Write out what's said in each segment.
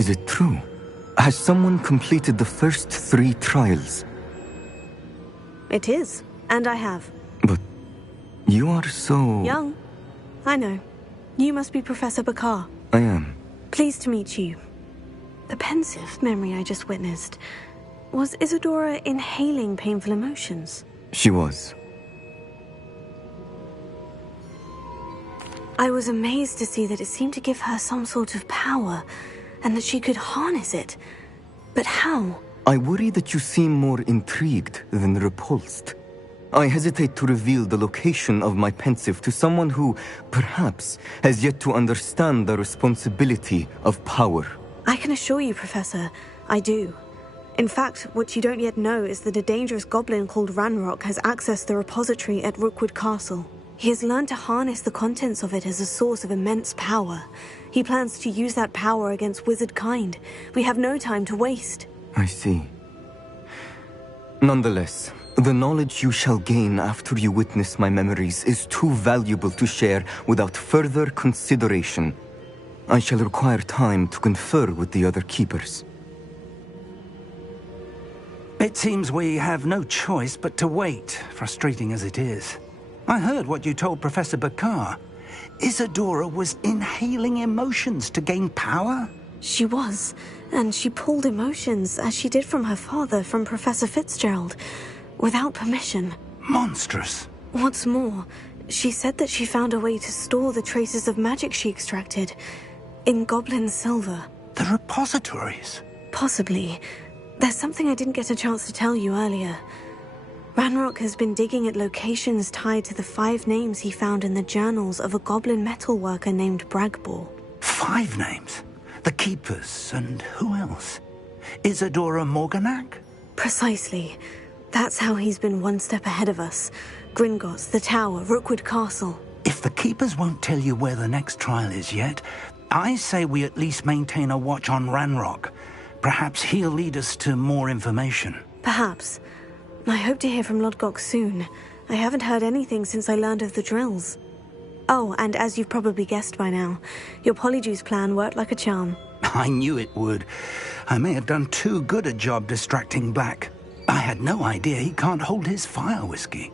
Is it true? Has someone completed the first 3 trials? It is, and I have. But you are so... Young. I know. You must be Professor Bakar. I am. Pleased to meet you. The pensive memory I just witnessed. Was Isadora inhaling painful emotions? She was. I was amazed to see that it seemed to give her some sort of power, and that she could harness it. But how? I worry that you seem more intrigued than repulsed. I hesitate to reveal the location of my pensive to someone who, perhaps, has yet to understand the responsibility of power. I can assure you, Professor, I do. In fact, what you don't yet know is that a dangerous goblin called Ranrock has accessed the repository at Rookwood Castle. He has learned to harness the contents of it as a source of immense power. He plans to use that power against wizard kind. We have no time to waste. I see. Nonetheless, the knowledge you shall gain after you witness my memories is too valuable to share without further consideration. I shall require time to confer with the other keepers. It seems we have no choice but to wait, frustrating as it is. I heard what you told Professor Bakar. Isadora was inhaling emotions to gain power? She was, and she pulled emotions, as she did from her father, from Professor Fitzgerald, without permission. Monstrous. What's more, she said that she found a way to store the traces of magic she extracted in goblin silver. The repositories? Possibly. There's something I didn't get a chance to tell you earlier. Ranrock has been digging at locations tied to the 5 names he found in the journals of a goblin metalworker named Bragbor. 5 names? The Keepers, and who else? Isadora Morganac? Precisely. That's how he's been one step ahead of us. Gringotts, the Tower, Rookwood Castle. If the Keepers won't tell you where the next trial is yet, I say we at least maintain a watch on Ranrock. Perhaps he'll lead us to more information. Perhaps. I hope to hear from Lodgok soon. I haven't heard anything since I learned of the drills. Oh, and as you've probably guessed by now, your Polyjuice plan worked like a charm. I knew it would. I may have done too good a job distracting Black. I had no idea he can't hold his fire whiskey.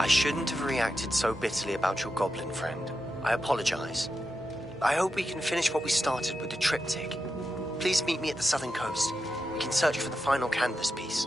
I shouldn't have reacted so bitterly about your goblin friend. I apologize. I hope we can finish what we started with the triptych. Please meet me at the southern coast. We can search for the final canvas piece.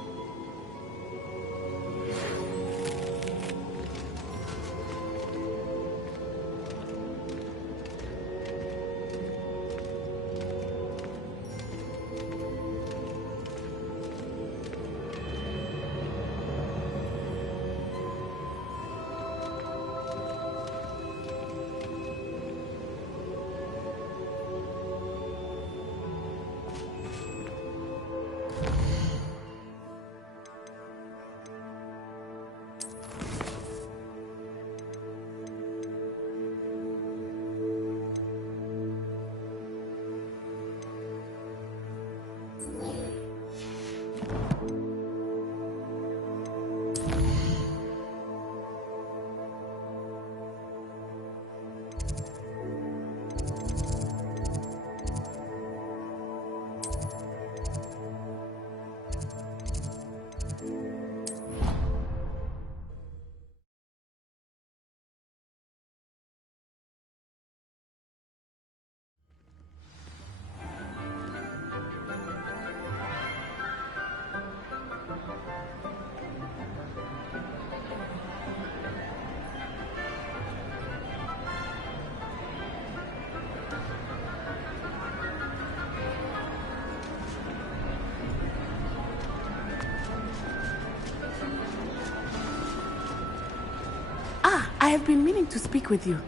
have been meaning to speak with you.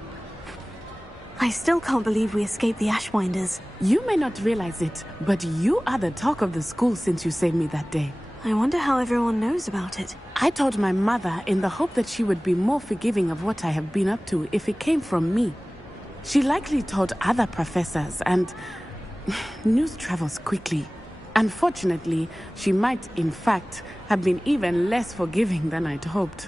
I still can't believe we escaped the Ashwinders. You may not realize it, but you are the talk of the school since you saved me that day. I wonder how everyone knows about it. I told my mother in the hope that she would be more forgiving of what I have been up to if it came from me. She likely told other professors, and news travels quickly. Unfortunately, she might, in fact, have been even less forgiving than I'd hoped.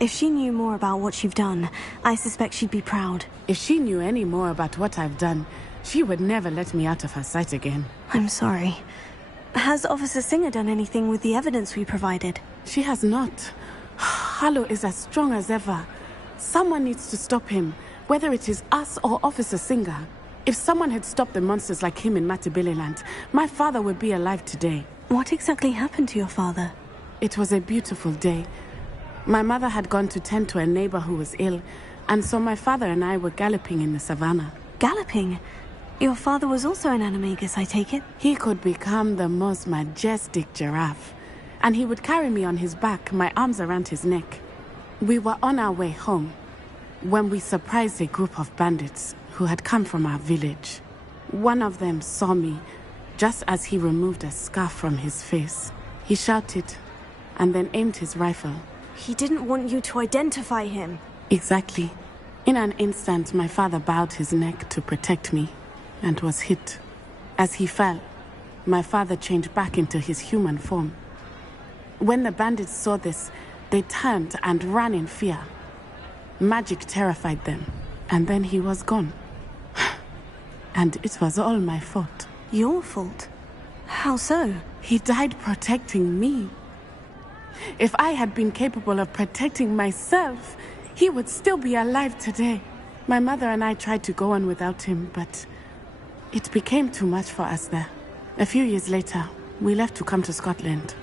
If she knew more about what you've done, I suspect she'd be proud. If she knew any more about what I've done, she would never let me out of her sight again. I'm sorry. Has Officer Singer done anything with the evidence we provided? She has not. Harlow is as strong as ever. Someone needs to stop him, whether it is us or Officer Singer. If someone had stopped the monsters like him in Matabeleland, my father would be alive today. What exactly happened to your father? It was a beautiful day. My mother had gone to tend to a neighbor who was ill, and so my father and I were galloping in the savannah. Galloping? Your father was also an animagus, I take it? He could become the most majestic giraffe, and he would carry me on his back, my arms around his neck. We were on our way home when we surprised a group of bandits who had come from our village. One of them saw me just as he removed a scarf from his face. He shouted and then aimed his rifle. He didn't want you to identify him. Exactly. In an instant, my father bowed his neck to protect me and was hit. As he fell, my father changed back into his human form. When the bandits saw this, they turned and ran in fear. Magic terrified them, and then he was gone. And it was all my fault. Your fault? How so? He died protecting me. If I had been capable of protecting myself, he would still be alive today. My mother and I tried to go on without him, but it became too much for us there. A few years later, we left to come to Scotland.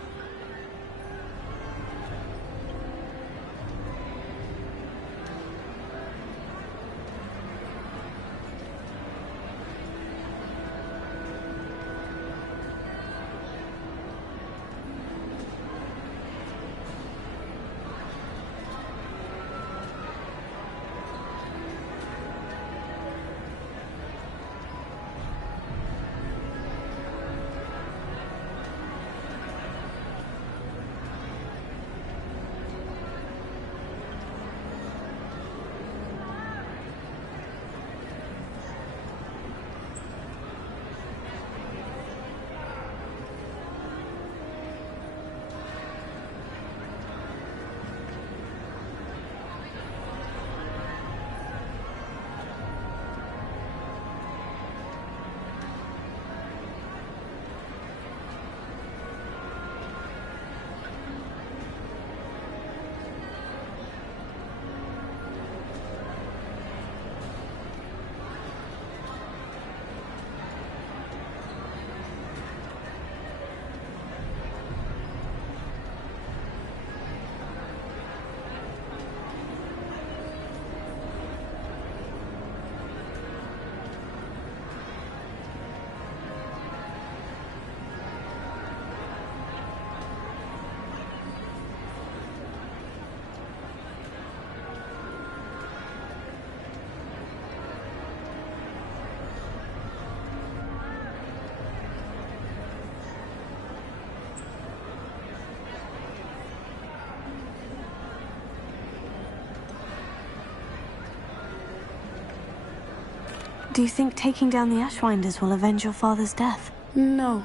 Do you think taking down the Ashwinders will avenge your father's death? No.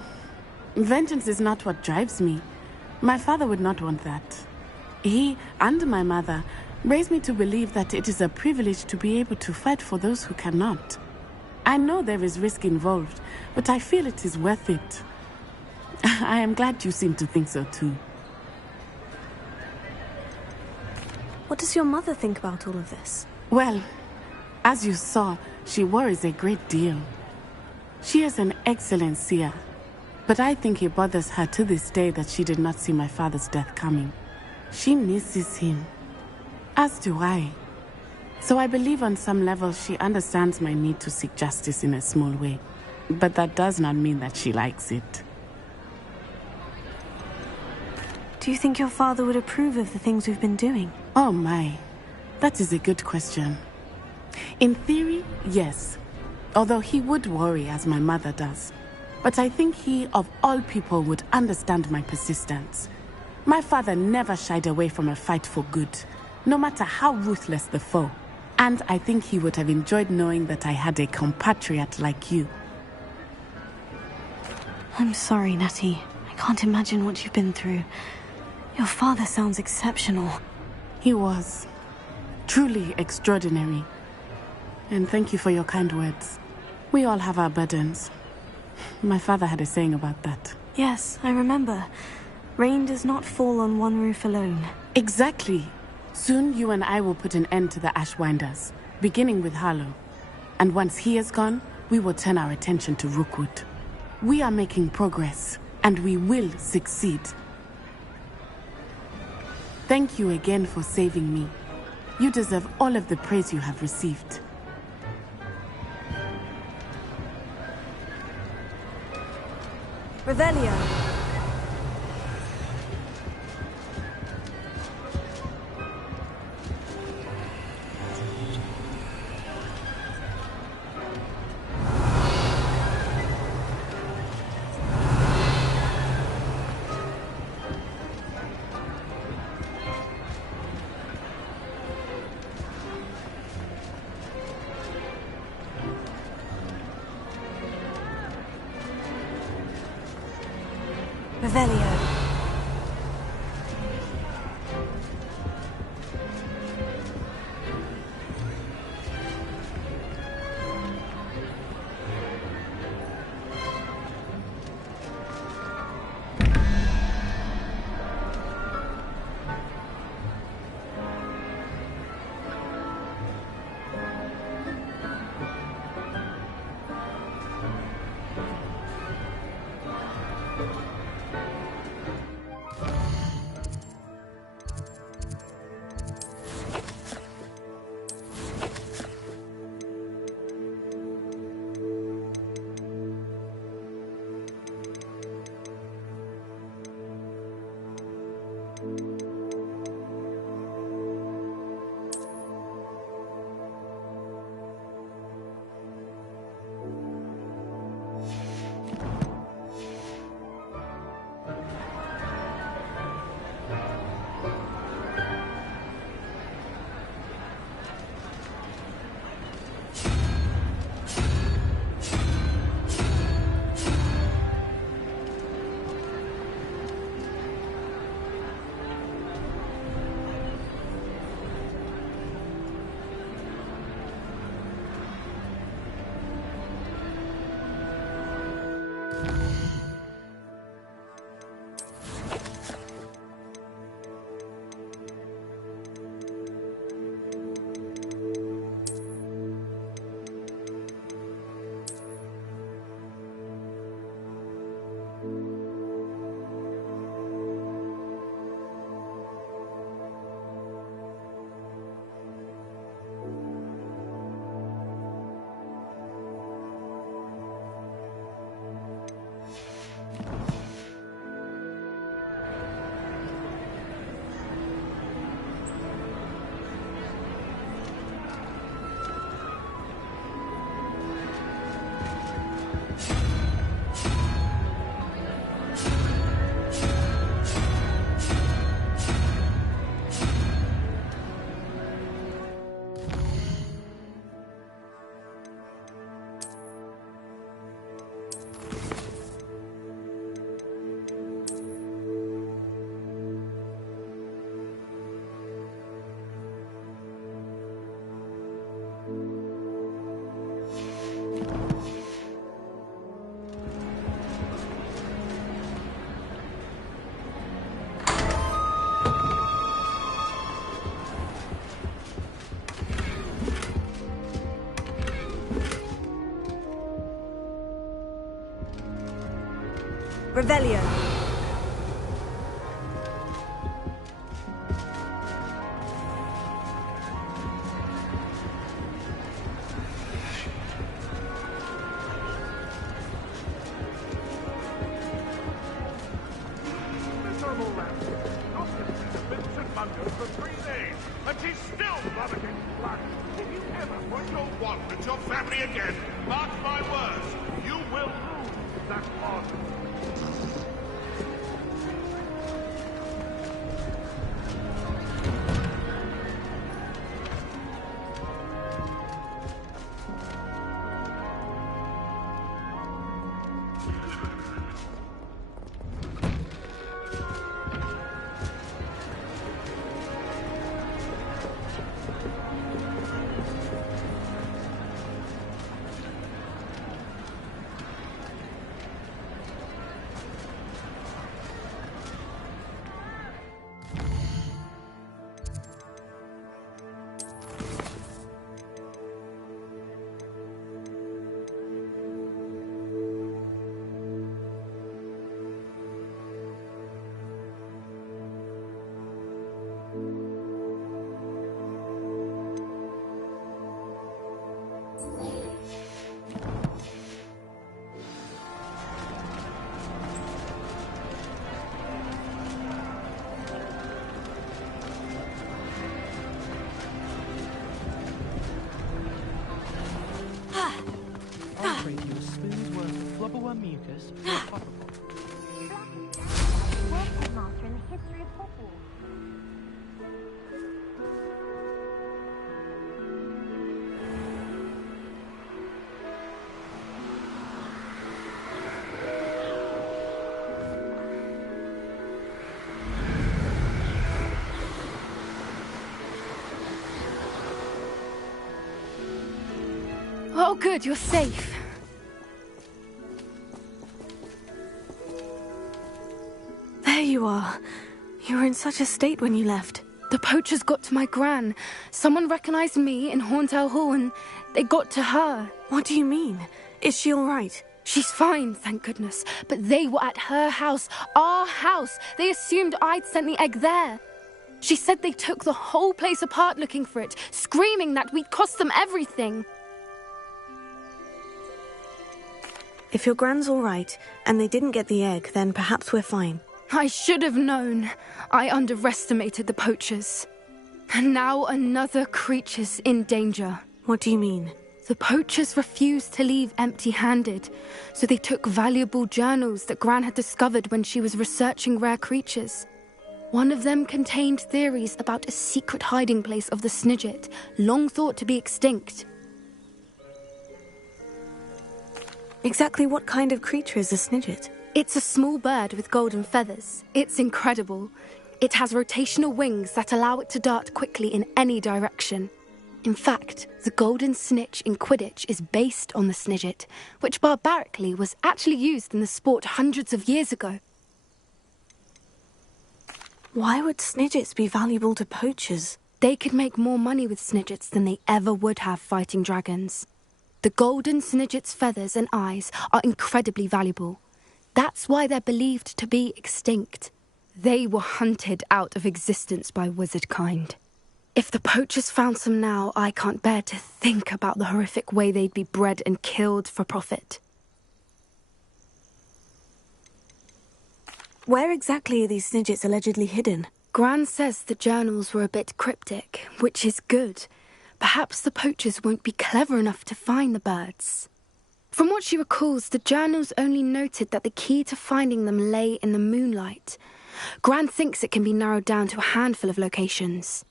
Vengeance is not what drives me. My father would not want that. He and my mother raised me to believe that it is a privilege to be able to fight for those who cannot. I know there is risk involved, but I feel it is worth it. I am glad you seem to think so too. What does your mother think about all of this? Well, as you saw, she worries a great deal. She is an excellent seer, but I think it bothers her to this day that she did not see my father's death coming. She misses him, as do I. So I believe on some level she understands my need to seek justice in a small way. But that does not mean that she likes it. Do you think your father would approve of the things we've been doing? Oh my, that is a good question. In theory, yes. Although he would worry as my mother does. But I think he, of all people, would understand my persistence. My father never shied away from a fight for good, no matter how ruthless the foe. And I think he would have enjoyed knowing that I had a compatriot like you. I'm sorry, Natty. I can't imagine what you've been through. Your father sounds exceptional. He was. Truly extraordinary. And thank you for your kind words. We all have our burdens. My father had a saying about that. Yes, I remember. Rain does not fall on one roof alone. Exactly. Soon you and I will put an end to the Ashwinders, beginning with Harlow. And once he is gone, we will turn our attention to Rookwood. We are making progress, and we will succeed. Thank you again for saving me. You deserve all of the praise you have received. Revelio. Revelio. Revelio. Miserable rat. Nothing has been Mungo for 3 days, and he's still vomiting blood. If you ever point your wand at your family again, mark my words, you will lose that wand. Mucus for a popper. World master in the history of Hogwarts. Oh, good, you're safe. There you are. You were in such a state when you left. The poachers got to my gran. Someone recognized me in Horntail Hall and they got to her. What do you mean? Is she all right? She's fine, thank goodness. But they were at her house, our house. They assumed I'd sent the egg there. She said they took the whole place apart looking for it, screaming that we'd cost them everything. If your gran's all right, and they didn't get the egg, then perhaps we're fine. I should have known. I underestimated the poachers. And now another creature's in danger. What do you mean? The poachers refused to leave empty-handed, so they took valuable journals that Gran had discovered when she was researching rare creatures. One of them contained theories about a secret hiding place of the Snidget, long thought to be extinct. Exactly what kind of creature is a Snidget? It's a small bird with golden feathers. It's incredible. It has rotational wings that allow it to dart quickly in any direction. In fact, the golden snitch in Quidditch is based on the Snidget, which barbarically was actually used in the sport hundreds of years ago. Why would Snidgets be valuable to poachers? They could make more money with Snidgets than they ever would have fighting dragons. The golden Snidget's feathers and eyes are incredibly valuable. That's why they're believed to be extinct. They were hunted out of existence by wizard kind. If the poachers found some now, I can't bear to think about the horrific way they'd be bred and killed for profit. Where exactly are these Snidgets allegedly hidden? Gran says the journals were a bit cryptic, which is good. Perhaps the poachers won't be clever enough to find the birds. From what she recalls, the journals only noted that the key to finding them lay in the moonlight. Gran thinks it can be narrowed down to a handful of locations.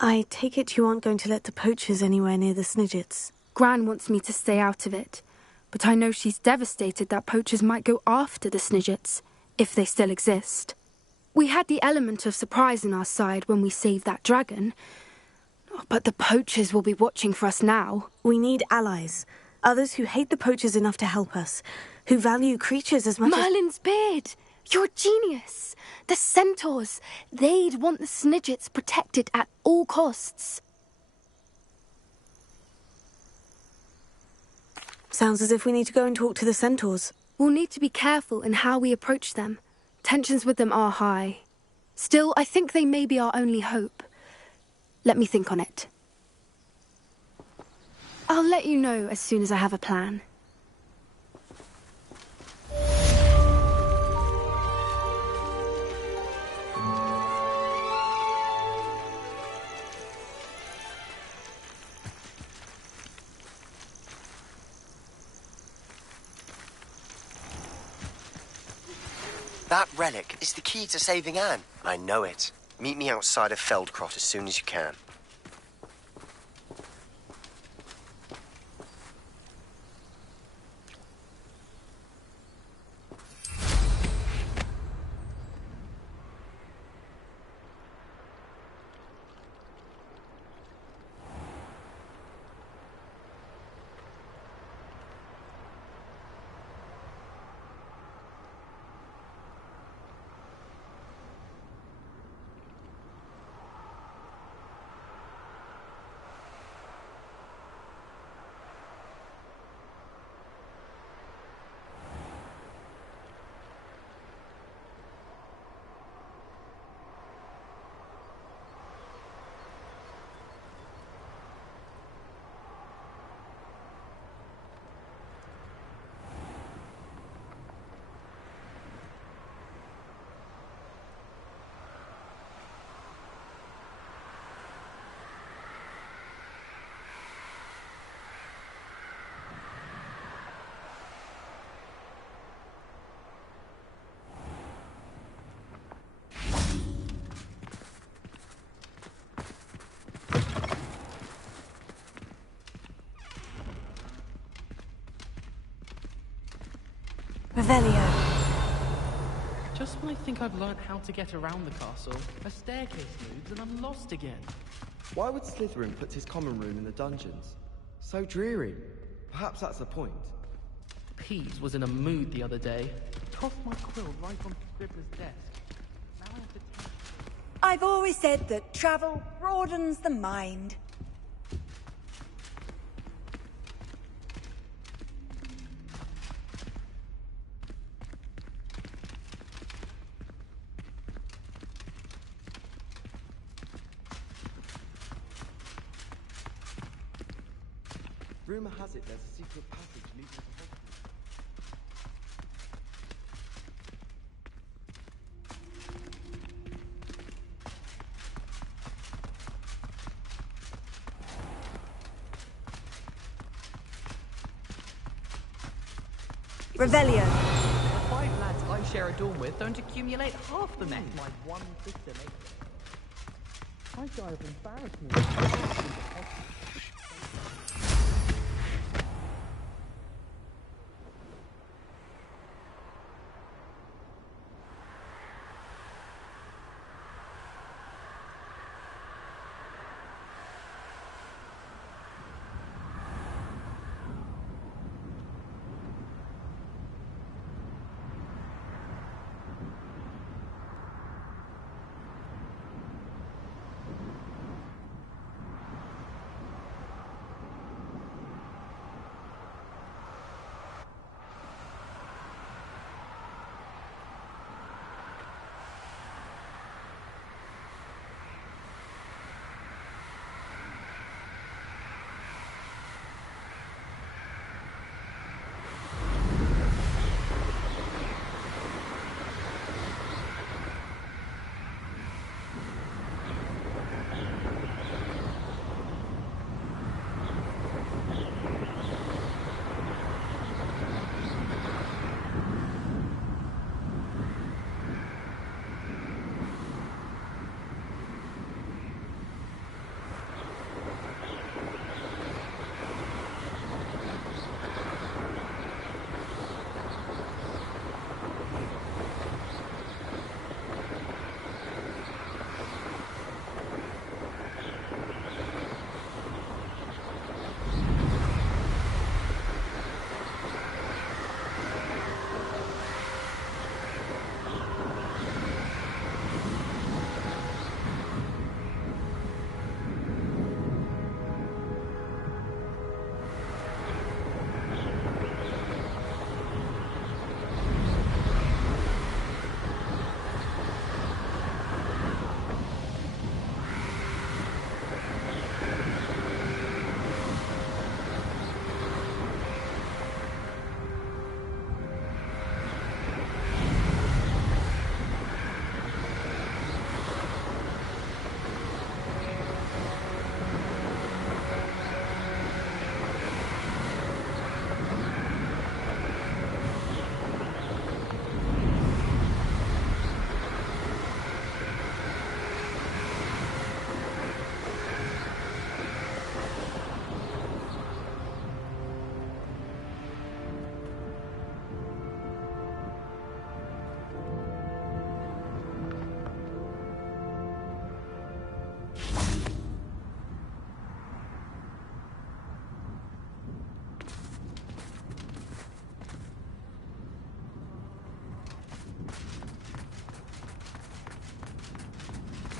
I take it you aren't going to let the poachers anywhere near the Snidgets. Gran wants me to stay out of it, but I know she's devastated that poachers might go after the Snidgets, if they still exist. We had the element of surprise on our side when we saved that dragon, but the poachers will be watching for us now. We need allies. Others who hate the poachers enough to help us. Who value creatures as much as... Merlin's beard! You're a genius! The centaurs! They'd want the Snidgets protected at all costs. Sounds as if we need to go and talk to the centaurs. We'll need to be careful in how we approach them. Tensions with them are high. Still, I think they may be our only hope. Let me think on it. I'll let you know as soon as I have a plan. That relic is the key to saving Anne. I know it. Meet me outside of Feldcrot as soon as you can. Revelio. Just when I think I've learnt how to get around the castle, a staircase moves and I'm lost again. Why would Slytherin put his common room in the dungeons? So dreary. Perhaps that's the point. Pease was in a mood the other day. Tossed my quill right onto Scribbler's desk. Now I have to take... I've always said that travel broadens the mind. Rumor has it there's a secret passage leading to Hogwarts. Revelio. The 5 lads I share a dorm with don't accumulate half the mess my one sister makes. My guy have embarrassed me.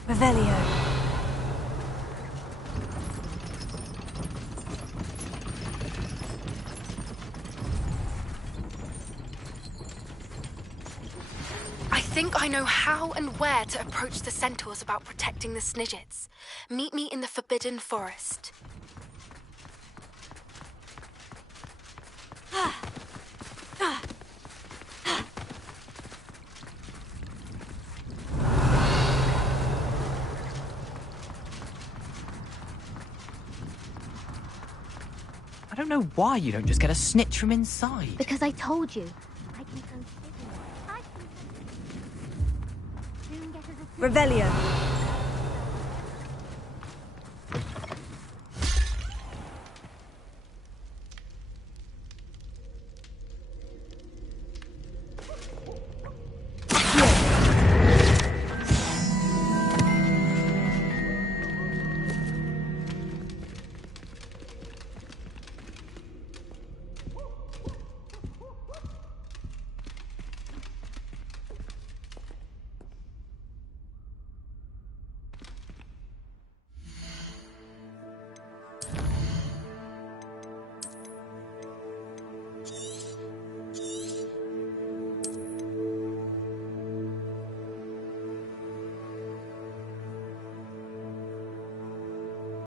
Revelio. I think I know how and where to approach the centaurs about protecting the Snidgets. Meet me in the Forbidden Forest. I don't know why you don't just get a snitch from inside. Because I told you. I can transfigure. I can soon get us a Revelio.